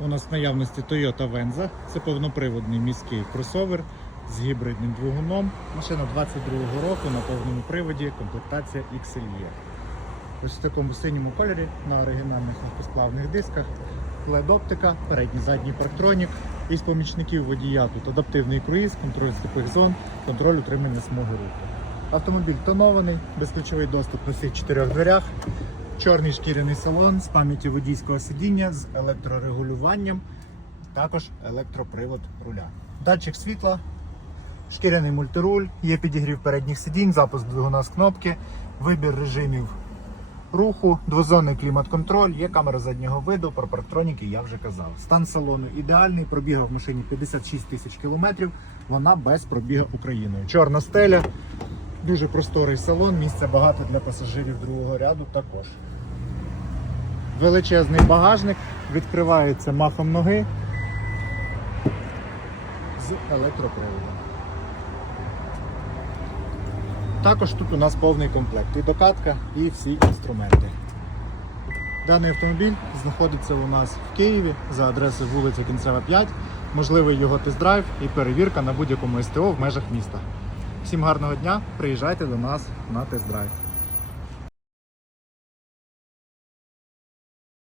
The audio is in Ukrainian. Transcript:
У нас в наявності Toyota Venza. Це повноприводний міський кросовер з гібридним двигуном. Машина 22-го року на повному приводі, комплектація XLE. Ось в такому синьому кольорі на оригінальних легкосплавних дисках. LED-оптика, передній задній парктронік. Із помічників водія тут адаптивний круїз, контроль сліпих зон, контроль утримання смуги руху. Автомобіль тонований, безключовий доступ на всіх чотирьох дверях. Чорний шкіряний салон з пам'яттю водійського сидіння з електрорегулюванням, також електропривод руля. Датчик світла, шкіряний мультируль, є підігрів передніх сидінь, запуск двигуна з кнопки, вибір режимів руху, двозонний клімат-контроль, є камера заднього виду, про парктроніки я вже казав. Стан салону ідеальний, пробіга в машині 56 тисяч кілометрів, вона без пробіга Україною. Чорна стеля, дуже просторий салон, місця багато для пасажирів другого ряду також. Величезний багажник, відкривається махом ноги з електроприводом. Також тут у нас повний комплект. І докатка, і всі інструменти. Даний автомобіль знаходиться у нас в Києві за адресою вулиця Кінцева 5. Можливий його тест-драйв і перевірка на будь-якому СТО в межах міста. Всім гарного дня, приїжджайте до нас на тест-драйв.